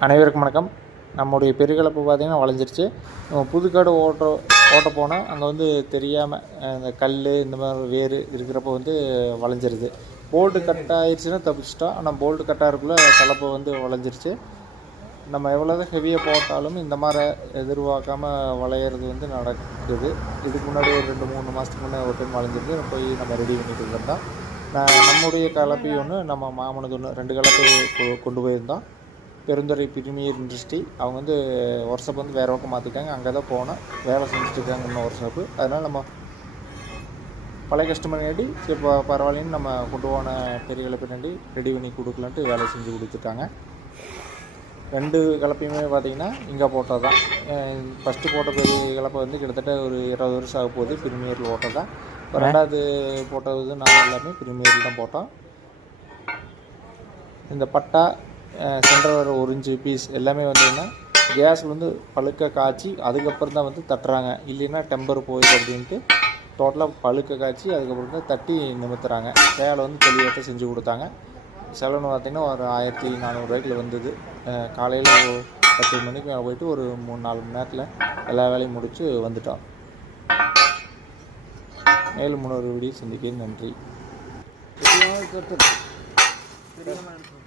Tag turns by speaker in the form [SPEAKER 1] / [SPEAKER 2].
[SPEAKER 1] அனைவருக்கும் வணக்கம். நம்முடைய பெருகலப்பு பார்த்திங்கன்னா வளைஞ்சிருச்சு. நம்ம புதுக்காடு ஓட்ட ஓட்ட போனால் அங்கே வந்து தெரியாமல் இந்த கல் இந்த மாதிரி வேர் இருக்கிறப்ப வந்து வளைஞ்சிருது. போல்டு கட் ஆயிடுச்சுன்னா தப்பிச்சிட்டோம். ஆனால் போல்டு கட்டாக ஆகிறதுக்குள்ள கலப்பை வந்து வளைஞ்சிருச்சு. நம்ம எவ்வளோதான் ஹெவியாக போட்டாலும் இந்த மாதிரி எதிர்பார்க்காம வளையிறது வந்து நடக்குது. இதுக்கு முன்னாடி ஒரு ரெண்டு மூணு மாதத்துக்கு முன்னாடி ஒரு டைம் வளைஞ்சிருக்கு போய் நம்ம ரெடி பண்ணிட்டு இருந்தோம் நான் நம்முடைய கலப்பையும் ஒன்று நம்ம மாமனது ஒன்று ரெண்டு கலப்பை கொ- கொண்டு போயிருந்தோம். பெருந்துறை பிரிமியர் இண்டஸ்ட்ரி அவங்க வந்து ஒர்க் ஷாப் வந்து வேறு பக்கம் மாற்றிட்டாங்க அங்கே தான் போனோம். வேலை செஞ்சுட்ருக்காங்க இன்னும் ஒர்க் ஷாப்பு அதனால் நம்ம பழைய கஸ்டமர் காட்டி சரி இப்போ பரவாயில்லன்னு நம்ம கொண்டு போன பெரிய பின்னாடி ரெடி பண்ணி கொடுக்கலான்ட்டு வேலை செஞ்சு கொடுத்துட்டாங்க. ரெண்டு கலப்பையுமே பார்த்திங்கன்னா இங்கே போட்டது தான் ஃபஸ்ட்டு போட்ட பெரிய கலப்பை வந்து கிட்டத்தட்ட ஒரு இருபது வருஷம் ஆக போகுது பிரிமியரில் ஓட்டது தான் இப்போ ரெண்டாவது போட்டது நாங்கள் எல்லாமே பிரிமியரில் தான் போட்டோம். இந்த பட்டா சென்டர் வர ஒரு இன்ச்சு பீஸ் எல்லாமே வந்தீங்கன்னா கேஸில் வந்து பழுக்க காய்ச்சி அதுக்கப்புறம் தான் வந்து தட்டுறாங்க. இல்லைன்னா டெம்பர் போயிடு அப்படின்ட்டு டோட்டலாக பழுக்க காய்ச்சி அதுக்கப்புறம் தான் தட்டி நிமித்துறாங்க. வேலை வந்து தெளிவாக செஞ்சு கொடுத்தாங்க. செலவுன்னு பார்த்தீங்கன்னா ஒரு ஆயிரத்தி நானூறுரூவாய்க்குள்ள வந்தது. காலையில் பத்து மணிக்கு மேலே போயிட்டு ஒரு மூணு நாலு மணி நேரத்தில் எல்லா வேலையும் முடித்து வந்துட்டோம். மேலும் முன்னொரு வீடியோ சந்திக்க நன்றி.
[SPEAKER 2] தெரியாமல் தெரியாமல்